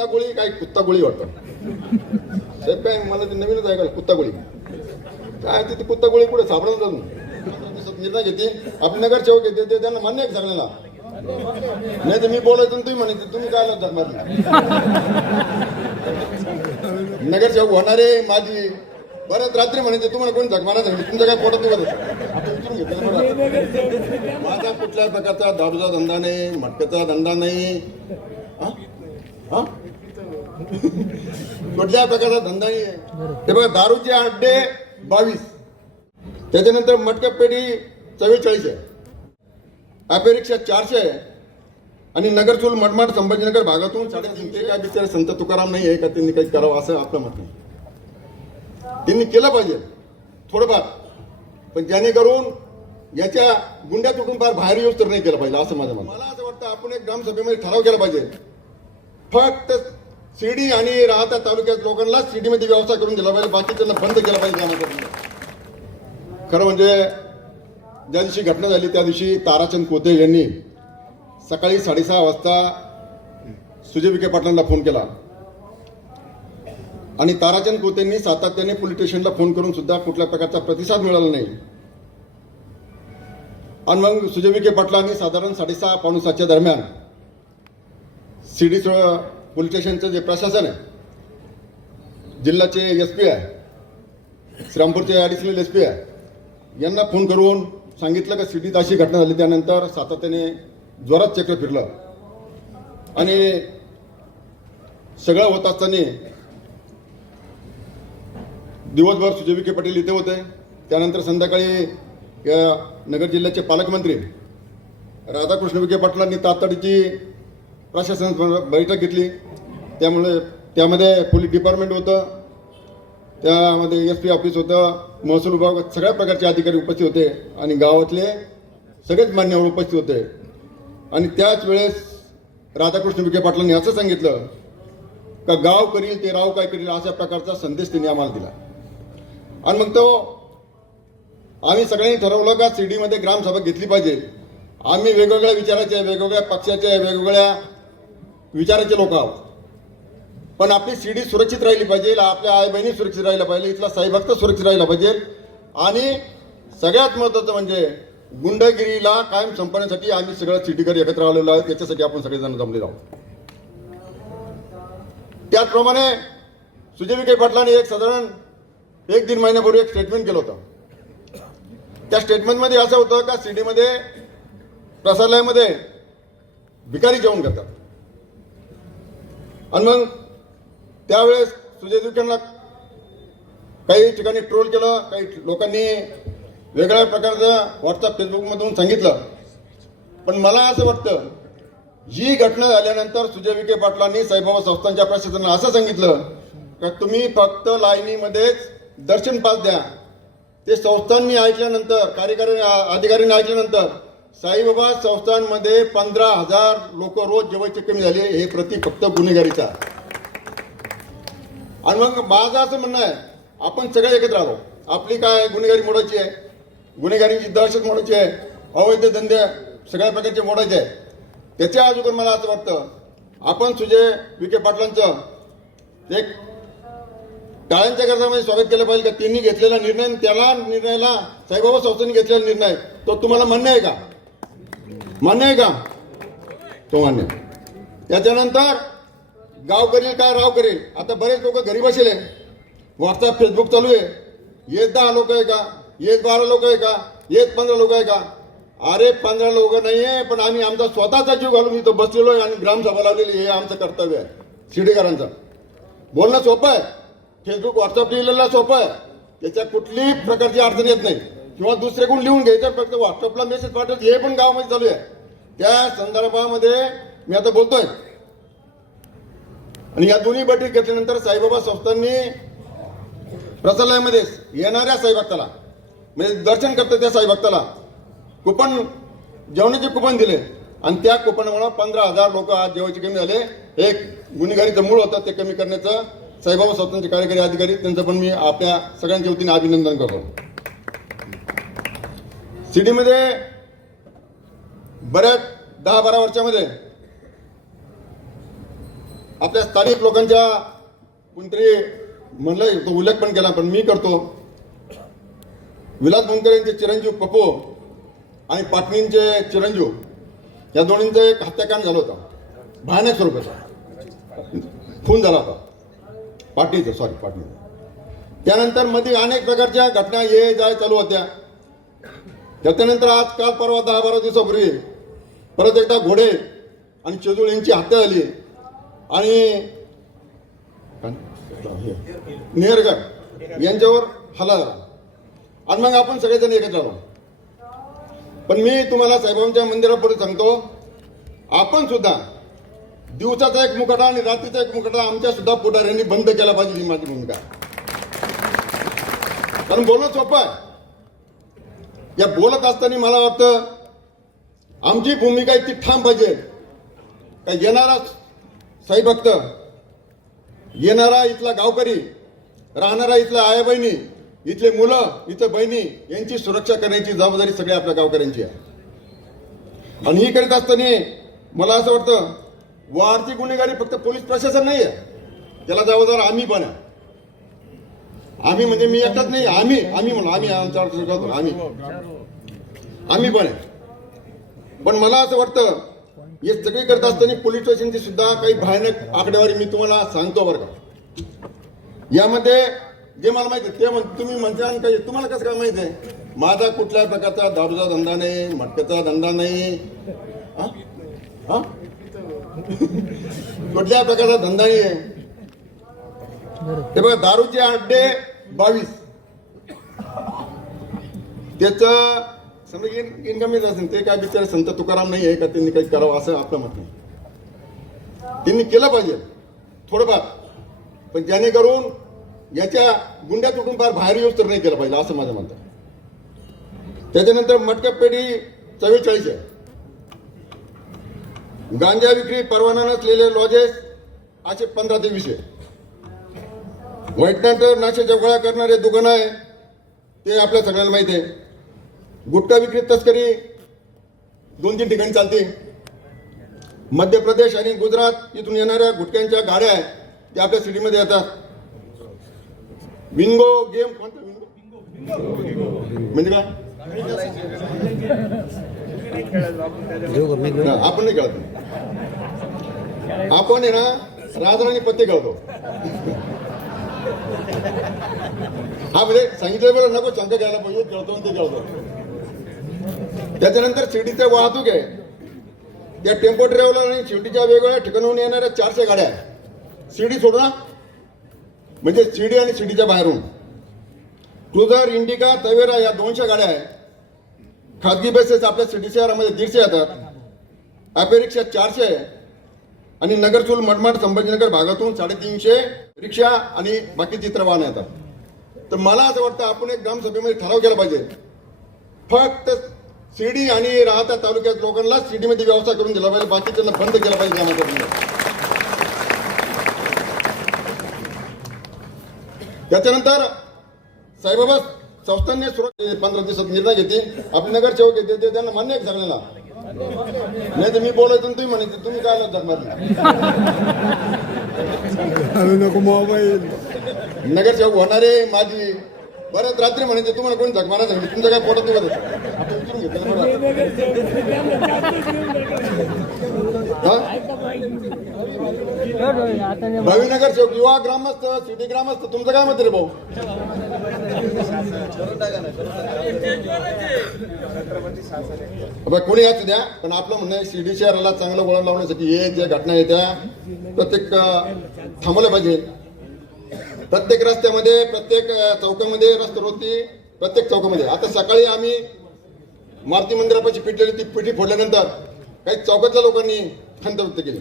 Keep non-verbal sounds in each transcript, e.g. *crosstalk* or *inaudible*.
कुत्ता गोळी काय कुत्ता गोळी वाटतं साहेब काय मला ते नवीनच ऐकायला कुत्ता गोळी काय तिथे कुत्ता गोळी कुठे सापडत जाऊन निर्णय घेते. आपले नगरसेवक घेते ते त्यांना मान्य आहे सगळ्यांना? नाही तर मी बोलायचो तुम्ही म्हणायचं तुम्ही काय धक मारली नगरसेवक होणारे माझी बरं रात्री म्हणायचे तुम्हाला कोणी झक सांगितलं तुमचं काय पोटात दुखत घेतलं माझा कुठल्या प्रकारचा दारूचा धंदा नाही मटक्याचा धंदा नाही. हा? हा? *laughs* कुठल्या प्रकारचा धंदा नाही हे बघा दारूचे अड्डे बावीस. त्याच्यानंतर मटक्या पेढी चव्वेचाळीस आहे. ॲपे रिक्षा चारशे आहे. आणि नगरचूल मटमाट संभाजीनगर भागातून साडे काय बिचारे संत तुकाराम नाही आहे का? त्यांनी काही करावं असं आपलं मत नाही त्यांनी केलं पाहिजे. थोडंफार. पण जेणेकरून याच्या गुंड्या तुटून फार बाहेर येऊच तर नाही केलं पाहिजे असं माझं मला असं वाटतं आपण एक ग्रामसभेमध्ये ठराव केला पाहिजे. फक्त शिर्डी आणि राहता तालुक्यात लोकांना शिर्डीमध्ये व्यवसाय करून दिला पाहिजे. बाकीच्यांना बंद केला पाहिजे ग्रामसभेमध्ये खरं म्हणजे ज्या दिवशी घटना झाली त्या दिवशी ताराचंद कोते यांनी सकाळी साडेसहा वाजता सुजय विखे पाटलांना फोन केला. आणि ताराचंद कोतेंनी सातत्याने पोलीस स्टेशनला फोन करून सुद्धा कुठल्या प्रकारचा प्रतिसाद मिळाला नाही. आणि मग सुजय विखे पाटलांनी साधारण साडेसहा पावणे दरम्यान सिडी पोलीस स्टेशनचं जे प्रशासन आहे जिल्ह्याचे एस पी आहे श्रीरामपूरचे ॲडिशनल एस पी आहे यांना फोन करून सांगितलं का सिटीत अशी घटना झाली त्यानंतर सातत्याने जोरात चक्र फिरलं. आणि सगळं होत असताना दिवसभर सुजय विखे पाटील इथे होते. त्यानंतर संध्याकाळी या नगर जिल्ह्याचे पालकमंत्री राधाकृष्ण विखे पाटलांनी तातडीची प्रशासन बैठक घेतली. त्यामुळे त्यामध्ये पोलीस डिपार्टमेंट होतं त्यामध्ये एस पी ऑफिस होतं महसूल विभाग सगळ्या प्रकारचे अधिकारी उपस्थित होते आणि गावातले सगळेच मान्यवर उपस्थित होते. आणि त्याच वेळेस राधाकृष्ण विखे पाटलांनी असं सांगितलं का गाव करील ते राव काय करील अशा प्रकारचा संदेश त्यांनी आम्हाला दिला. आणि मग तो आम्ही सगळ्यांनी ठरवलं का शिर्डीमध्ये ग्रामसभा घेतली पाहिजे. आम्ही वेगवेगळ्या विचाराचे वेगवेगळ्या पक्षाचे वेगवेगळ्या विचाराचे लोक आहोत. पण आपली शिडी सुरक्षित राहिली पाहिजे आपल्या आई बहिणी सुरक्षित राहिला पाहिजे इथला साईभक्त सुरक्षित राहिला पाहिजे. आणि सगळ्यात महत्वाचं म्हणजे गुंडगिरीला कायम संपवण्यासाठी आम्ही सगळं सिटीकर एकत्र आलेलो आहोत. त्याच्यासाठी आपण सगळेजण जमलेलो आहोत. त्याचप्रमाणे सुजय विखे पाटलांनी एक साधारण एक दीड महिन्यापूर्वी एक स्टेटमेंट केलं होतं. त्या स्टेटमेंटमध्ये असं होतं का सिटीमध्ये प्रसारालयामध्ये भिकारी जेवण करतात. आणि मग त्यावेळेस सुजय विखेंना काही ठिकाणी ट्रोल केलं काही लोकांनी वेगळ्या प्रकारचं व्हॉट्सअप फेसबुकमधून सांगितलं. पण मला असं वाटतं ही घटना झाल्यानंतर सुजय विखे पाटलांनी साईबाबा संस्थांच्या प्रशासनाला असं सांगितलं का तुम्ही फक्त लाईनीमध्येच दर्शन पास द्या. ते संस्थांनी ऐकल्यानंतर कार्यकारी अधिकाऱ्यांनी ऐकल्यानंतर साईबाबा संस्थांमध्ये पंधरा हजार लोक रोज जेवायचे कमी झाले हे प्रति फक्त गुन्हेगारीचा. आणि मग माझं असं म्हणणं आहे आपण सगळे एकत्र आलो आपली काय गुन्हेगारी मोडायची आहे? गुन्हेगारीची दहशत मोडायची आहे? अवैध धंदे सगळ्या प्रकारचे मोडायचे आहे? त्याच्या अजून मला असं वाटतं आपण सुजय विखे पाटलांचं एक टाळ्यांच्या गरजामध्ये स्वागत केलं पाहिजे का? त्यांनी घेतलेला निर्णय त्याला निर्णयाला साईबाबा संस्थांनी घेतलेला निर्णय तो तुम्हाला मान्य आहे का? मान्य आहे का? तो मान्य आहे. त्याच्यानंतर गाव करेल काय राव करेल आता बरेच लोक घरी बसले व्हॉट्सअप फेसबुक चालू आहे. येत दहा लोक आहे का? येत बारा लोक आहे का? येत पंधरा लोक आहे का? अरे पंधरा लोक नाही आहे पण आम्ही आमचा स्वतःचा जीव घालून इथं बसलेलो आहे आणि ग्रामसभा लावलेली हे आमचं कर्तव्य आहे. शिडेकरांचं बोलणं सोपं आहे. फेसबुक व्हॉट्सअप लिहिलेलं सोपं आहे. त्याच्यात कुठलीही प्रकारची अडचण येत नाही. किंवा दुसऱ्याकडून लिहून घ्यायचं फक्त व्हॉट्सअपला मेसेज पाठवत हे पण गावामध्ये चालू आहे. त्या संदर्भामध्ये मी आता बोलतोय. आणि या दोन्ही बैठक घेतल्यानंतर साईबाबा संस्थांनी प्रसालयामध्ये येणाऱ्या साईभक्ताला म्हणजे दर्शन करतं त्या साईभक्ताला कुपन जेवणाचे कुपन दिले. आणि त्या कुपनामुळे पंधरा हजार लोक आज जेवायचे कमी झाले. एक गुन्हेगारीचं मूळ होतं ते कमी करण्याचं. साईबाबा स्वतंत्र कार्यकारी अधिकारी त्यांचं पण मी आपल्या सगळ्यांच्या वतीने अभिनंदन करतो. सिटीमध्ये बऱ्याच दहा बारा वर्षामध्ये आपल्या स्थानिक लोकांच्या कोणतरी म्हणलं तो उल्लेख पण केला पण मी करतो. विलास मुंडकर यांचे चिरंजीव पप्पू आणि पाटणींचे चिरंजीव या दोन्हींचा एक हत्याकांड झालं होतं. भयानक स्वरूपाचा खून झाला होता. पाटणीचं सॉरी पाटणीचं. त्यानंतरमध्ये अनेक प्रकारच्या घटना ये जाय चालू होत्या. त्याच्यानंतर आज काल परवा दहा बारा दिवसापूर्वी परत एकदा घोडे आणि चेजूळ यांची हत्या झाली. आणि नेरगड यांच्यावर हल्ला झाला. आणि मग आपण सगळेजण एकत्र आलो. पण मी तुम्हाला साहेबांच्या मंदिरापुढे सांगतो आपण सुद्धा दिवसाचा एक मुकाटा आणि रात्रीचा एक मुकाटा आमच्या सुद्धा पुढाऱ्यांनी बंद केला पाहिजे ही माझी भूमिका. कारण बोलणं सोपं आहे. या बोलत असताना मला वाटतं आमची भूमिका इतकी ठाम पाहिजे. का येणारा साई भक्त येणारा इथला गावकरी राहणारा इथल्या आया बहिणी इथले मुलं इथं बहिणी यांची सुरक्षा करण्याची जबाबदारी सगळ्या आपल्या गावकऱ्यांची आहे. आणि ही करीत असताना मला असं वाटतं वाढती गुन्हेगारी फक्त पोलीस प्रशासन नाही आहे त्याला जबाबदार आम्ही पण आहे. आम्ही म्हणजे मी एकटाच नाही आम्ही आम्ही म्हणून आम्ही आमच्या आम्ही. आम्ही पण आहे. पण मला असं वाटतं हे सगळे करत असताना पोलीस स्टेशनची सुद्धा काही भयानक आकडेवारी मी तुम्हाला सांगतो बरं का. यामध्ये जे मला माहिती ते म्हण तुम्ही म्हणता आणि काही तुम्हाला कसं काय माहिती आहे? माझा कुठल्या प्रकारचा दारूचा धंदा नाही मटक्याचा धंदा नाही. हा? हा? *laughs* प्रकारचा धंदा नाही आहे? ते बघा दारूचे अड्डे बावीस. त्याच समजा इन इन्कमीच असेल ते काय बिचारे संत तुकाराम नाही आहे का त्यांनी काही करावं असं आपलं मत नाही त्यांनी केलं पाहिजे थोडंफार पण जेणेकरून याच्या गुंड्या तुटून फार बाहेर येऊच तर नाही केलं पाहिजे असं माझं म्हणतं त्याच्यानंतर मटक्या पेढी चव्वेचाळीस आहे गांजा विक्री परवाना नसलेले लॉजेस असे पंधरा ते वीस आहे व्हाईट नाशे गोळ्या करणारे दुकान आहे ते आपल्या सगळ्यांना माहिती आहे गुटखा विक्री तस्करी. दोन तीन ठिकाणी चालते मध्य प्रदेश आणि गुजरात इथून येणाऱ्या गुटख्यांच्या गाड्या आहेत त्या आपल्या सिटीमध्ये येतात. विंगो गेम कोणता विंगो म्हणजे काय? आपण नाही खेळत. आपण आहे ना राजराणी पत्ते खेळतो. हा म्हणजे सांगितलं बरं नको शंका घ्यायला पाहिजे खेळतो ते खेळतो. त्याच्यानंतर शिर्डीचे वाहतूक आहे. त्या टेम्पो ट्रॅव्हलर आणि शिर्डीच्या वेगवेगळ्या ठिकाणाहून येणाऱ्या चारशे गाड्या आहेत. शिर्डी सोडा म्हणजे शिर्डी आणि शिर्डीच्या बाहेरून. क्रुझर इंडिका तवेरा या दोनशे गाड्या आहेत. खाजगी बसेस आपल्या सिटी शहरामध्ये दीडशे येतात. ॲपे रिक्षा चारशे आहे. आणि नगरचूल मडमाड संभाजीनगर भागातून साडेतीनशे रिक्षा आणि बाकी चित्रवाहन येतात. तर मला असं वाटतं आपण एक ग्रामसभेमध्ये ठराव केला पाहिजे. फक्त शिर्डी आणि राहता तालुक्यात लोकांना शिर्डीमध्ये व्यवसाय करून दिला पाहिजे. बाकीच्यांना बंद केला पाहिजे त्याच्यानंतर साईबाबा संस्थांनी सुरक्षित पंधरा दिवसात निर्णय घेते आपले नगरसेवक येते ते त्यांना मान्य आहे सगळ्यांना? नाही तर मी बोलायचं तुम्ही म्हणायचं तुम्ही काय मारली? आम्ही नको मोबाईल नगरसेवक होणारे माझी बऱ्याच रात्री म्हणायचे तुम्हाला कोणी जग मारा सांगितलं? तुमचं काय पोटात दिवस आता चौक युवा ग्रामस्थ सिटी ग्रामस्थ तुमचं काय मत रे भाऊ? कोणी याच द्या? पण आपलं म्हणणं आहे शिर्डी शहराला चांगलं वळण लावण्यासाठी हे ज्या घटना आहेत त्या प्रत्येक थांबवल्या पाहिजे. प्रत्येक रस्त्यामध्ये प्रत्येक चौकामध्ये रस्त्यावरती प्रत्येक चौकामध्ये. आता सकाळी आम्ही मारुती मंदिरापाशी पिटलेली ती पिठी फोडल्यानंतर काही चौकातल्या लोकांनी खंत व्यक्त केली.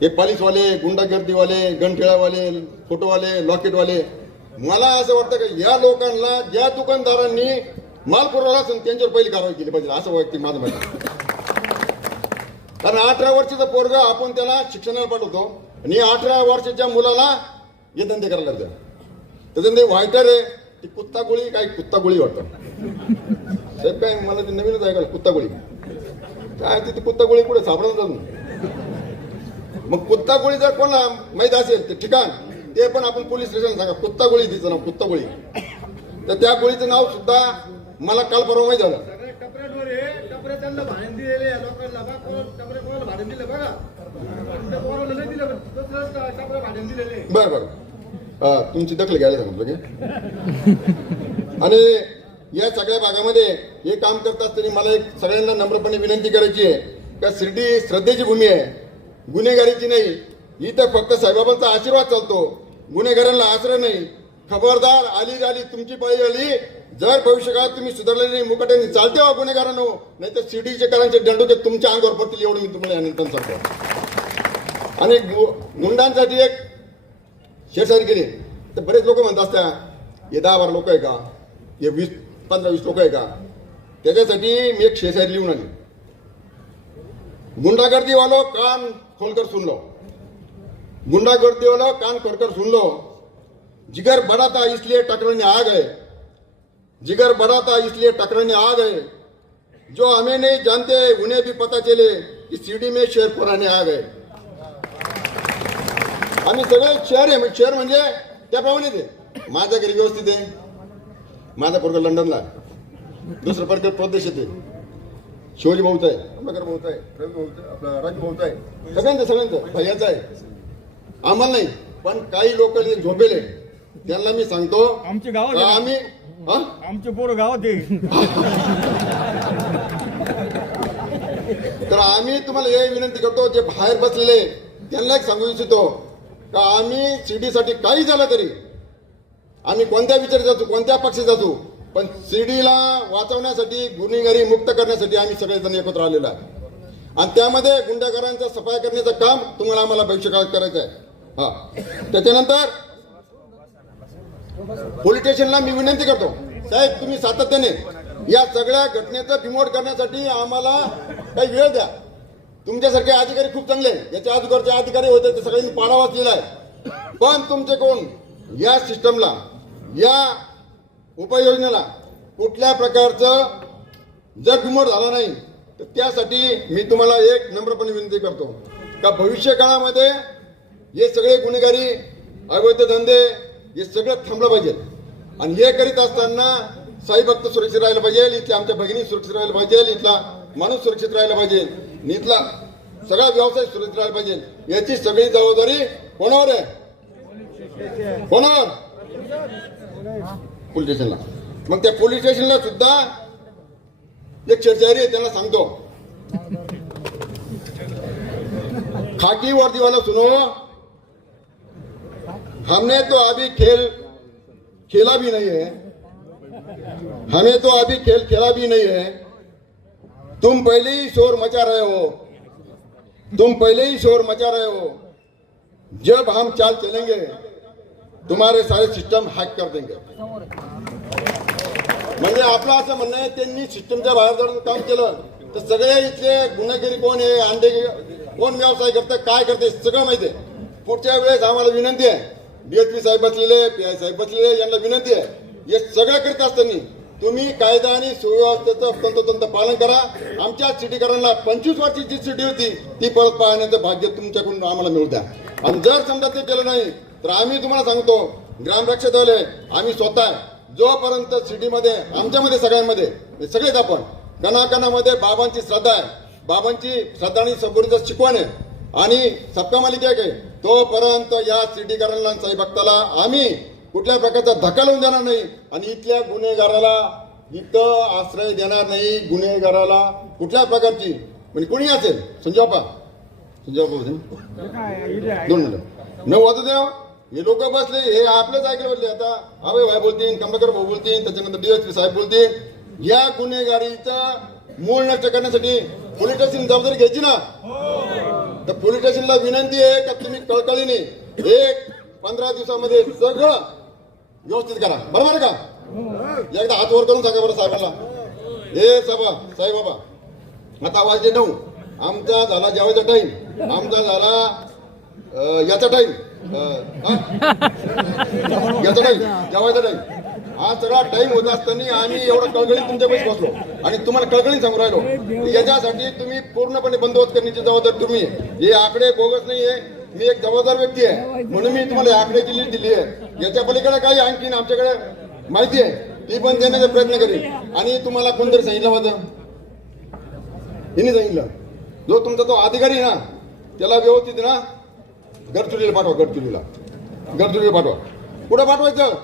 हे पालिसवाले गुंडागर्दीवाले गणखेळावाले फोटोवाले लॉकेटवाले मला असं वाटतं की या लोकांना ज्या दुकानदारांनी माल पुरवला असेल त्यांच्यावर पहिली कारवाई केली पाहिजे असं वैयक्तिक माझं म्हणजे कारण अठरा वर्षाचा पोरग आपण त्याला शिक्षणाला पाठवतो आणि अठरा वर्षाच्या मुलाला हे धंदे करायला लागतात. धंदे व्हायटर आहे. ती कुत्ता गोळी काय कुत्ता गोळी वाटतं? साहेब काय मला ते नवीनच ऐकायला कुत्ता गोळी काय तिथे कुत्ता गोळी कुठे सापडत अजून मग कुत्ता गोळी जर कोणाला माहीत असेल ते ठिकाण ते पण आपण पोलीस स्टेशन सांगा कुत्ता गोळी तिचं नाव कुत्ता गोळी तर त्या गोळीचं नाव सुद्धा मला काल परवा माहीत झालं. कोण बरं बरं. हा, तुमची दखल घ्यायला सांगितलं की आणि या सगळ्या भागामध्ये हे काम करत असताना मला एक सगळ्यांना नम्रपणे विनंती करायची आहे. का शिर्डी श्रद्धेची भूमी आहे. गुन्हेगारीची नाही. इथं फक्त साईबाबांचा आशीर्वाद चालतो. गुन्हेगारांना आश्रय नाही. खबरदार आली आली तुमची पाळी आली जर भविष्यकाळात तुम्ही सुधारले नाही मुकाट्याने चालते हो गुन्हेगारांनो. नाही तर शिर्डीचे करांचे दंडोके तुमच्या अंगावर पडतील एवढं मी तुम्हाला सांगतो. आणि गु- गुंडांसाठी एक शेरशाही केली तर बरेच लोक म्हणत असतात हे दहा बारा लोक आहे का? हे वीस पंधरा वीस लोक आहे का? त्याच्यासाठी मी एक शेरशाही लिहून आली गुंडागर्दीवालो कान खोलकर सुनलो. गुंडागर्दीवालो कान खोलकर सुनलो. जिगर बड़ा था इसलिए टकराने आ गए जिगर बड़ा था इसलिए टकराने आ गए जो हमें नहीं जानते उन्हें भी पता चले कि सीढ़ी में शेर पुराने आ गए. आम्ही सगळे शहर आहे शहर म्हणजे त्याप्रमाणे ते. माझ्या घरी व्यवस्थित आहे. माझा पोरगा लंडनला. दुसरं प्रकार प्रदेश येते शिवाजी भाऊचा आहे. अंबेकर भाऊचा आहे रवी भाऊचा आहे, आपला राजू भाऊचा आहे. सगळ्यांचं सगळ्यांचं. भैयाचं आहे. आम्हाला नाही पण काही लोक झोपेले त्यांना मी सांगतो आमची आहे. आम्ही हा? आमचे पोरं गावात आहे. तर आम्ही तुम्हाला हे विनंती करतो जे बाहेर बसलेले त्यांना एक सांगू इच्छितो का आम्ही शिर्डीसाठी काही झालं तरी आम्ही कोणत्या विचार जातो कोणत्या पक्षी जातो पण शिर्डीला वाचवण्यासाठी गुन्हेगारी मुक्त करण्यासाठी आम्ही सगळेजण एकत्र आलेलो आहे. आणि त्यामध्ये गुंडगारांचा सफाई करण्याचं काम तुम्हाला आम्हाला भविष्यकाळात करायचं आहे. हा. त्याच्यानंतर पोलीस स्टेशनला मी विनंती करतो साहेब तुम्ही सातत्याने या सगळ्या घटनेचं बिमोड करण्यासाठी आम्हाला काही वेळ द्या. तुमच्यासारखे अधिकारी खूप चांगले आहेत. याच्या अगोदरचे अधिकारी होते ते सगळ्यांनी पाडा वाचलेला आहे पण तुमचे कोण? या सिस्टमला या उपाययोजनेला कुठल्या प्रकारचं जर घुमट झाला नाही तर त्यासाठी मी तुम्हाला एक नम्रपणे विनंती करतो. का भविष्य काळामध्ये हे सगळे गुन्हेगारी अवैध धंदे हे सगळं थांबलं पाहिजे. आणि हे करीत असताना साई भक्त सुरक्षित राहायला पाहिजे इथल्या आमच्या भगिनी सुरक्षित राहायला पाहिजे इथला माणूस सुरक्षित राहायला पाहिजे. नीतला सगळा व्यवसाय सुरळीत राहिला पाहिजे. याची सगळी जबाबदारी कोणावर आहे? कोणावर? पोलीस स्टेशनला. मग त्या पोलीस स्टेशनला सुद्धा एक चर्चारी आहे त्यांना सांगतो. खाकी वर्दी वाला सुनो. हमने तो अभी खेल खेला भी नहीं है. हमें तो अभी खेल खेला भी नहीं है. तुम पहले ही शोर मचा रहे हो। तुम पहले ही शोर मचा रहे हो। जब हम चाल चलेंगे तुम्हारे सारे सिस्टम हॅक कर देंगे। म्हणजे आपलं असं म्हणणं आहे त्यांनी सिस्टमच्या बाहेर जाऊन काम केलं तर सगळे इथले गुन्हेगिरी कोण आहे अंडे कोण व्यवसाय करतं काय करते सगळं माहिती आहे. पुढच्या वेळेस आम्हाला विनंती आहे. डीएसपी साहेब बसलेले पी आय साहेब बसलेले यांना विनंती आहे. हे सगळं करत असताना तुम्ही कायदा आणि सुव्यवस्थेचं तंतोतंत पालन करा. आमच्या सिटीकरांना पंचवीस वर्षाची जी सिटी होती ती परत पाहण्याचं भाग्य तुमच्याकडून आम्हाला मिळू द्या. आणि जर समजा ते केलं नाही तर आम्ही तुम्हाला सांगतो ग्रामरक्षक दल आम्ही स्वतः जोपर्यंत सिटीमध्ये आमच्यामध्ये सगळ्यांमध्ये सगळेच आपण कणाकणामध्ये बाबांची श्रद्धा आहे. बाबांची श्रद्धा आणि सबुरीचं शिकवण आहे. आणि सबका मालिक आहे काय तोपर्यंत या सिटीकरांना साई भक्ताला आम्ही कुठल्या प्रकारचा धक्का लावून देणार नाही. आणि इथल्या गुन्हेगाराला इथं आश्रय देणार नाही गुन्हेगाराला कुठल्या प्रकारची. म्हणजे कोणी असेल? संजय बापा. संजय बापा दोन मिनिटं. न वाजू द्या. हे लोक बसले हे आपल्याच ऐकले बसले. आता अभय भाई बोलतील कमलाकर भाऊ बोलतील त्याच्यानंतर डीएसपी साहेब बोलतील. या गुन्हेगारीचा मूळ नष्ट करण्यासाठी पोलीस स्टेशन जबाबदारी घ्यायची ना? तर पोलीस स्टेशनला विनंती आहे का तुम्ही कळकळीने एक पंधरा दिवसामध्ये सगळं व्यवस्थित करा. बरोबर का? एकदा हात वर करून सांगा बरं साहेबांना. हे साहेबा साहेब बाबा. आता वाजले नऊ. आमचा झाला जेवायचा टाइम आमचा झाला याचा टाइम याचा टाइम जेवायचा टाइम हा सगळा टाइम होत असताना आम्ही एवढं कळकळीत तुमच्या पैसे बसलो. आणि तुम्हाला कळकळीत सांगू राहिलो याच्यासाठी तुम्ही पूर्णपणे बंदोबस्त करण्याची जबाबदारी तुम्ही हे आकडे बोगस नाहीये. मी एक जबाबदार व्यक्ती आहे. म्हणून मी तुम्हाला आकडे आकड्याची लिस्ट दिली आहे याच्या पलीकडे काही आणखीन आमच्याकडे माहिती आहे. ती पण देण्याचा प्रयत्न करेल आणि तुम्हाला कोणतरी सांगितलं होतं हिने सांगितलं. जो तुमचा तो अधिकारी ना त्याला व्यवस्थित ना गडचुलीला पाठवा गडचुलीला गडचुलीला पाठवा. कुठं पाठवायचं?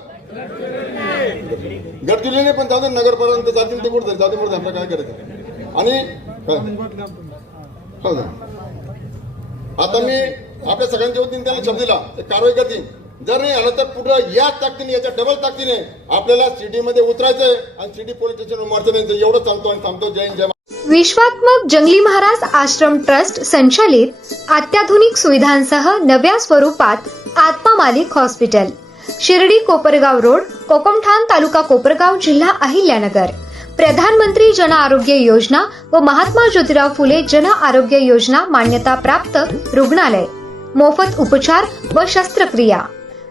गडचुलीने पण जाऊ दे नगरपर्यंत जातील ते कुठं जाते कुठं आपलं काय करायचं? आणि हो ना. आता मी आपल्या सगळ्यांच्या वतीने त्याला शब्द दिला. कारवाई करतील. जर नाही आलं तर पुढं याच ताकदीने याच्या डबल ताकदीने आपल्याला सिटी मध्ये उतरायचंय आणि सिटी पोलीस स्टेशन मारचं नाही एवढं सांगतो आणि सांगतो जय जय विश्वात्मक जंगली महाराज आश्रम ट्रस्ट संचालित अत्याधुनिक सुविधांसह नव्या स्वरूपात आत्मा मालिक हॉस्पिटल. शिर्डी कोपरगाव रोड कोकमठाण तालुका कोपरगाव जिल्हा अहिल्यानगर. प्रधानमंत्री जन आरोग्य योजना व महात्मा ज्योतिराव फुले जन आरोग्य योजना मान्यता प्राप्त रुग्णालय. मोफत उपचार व शस्त्रक्रिया.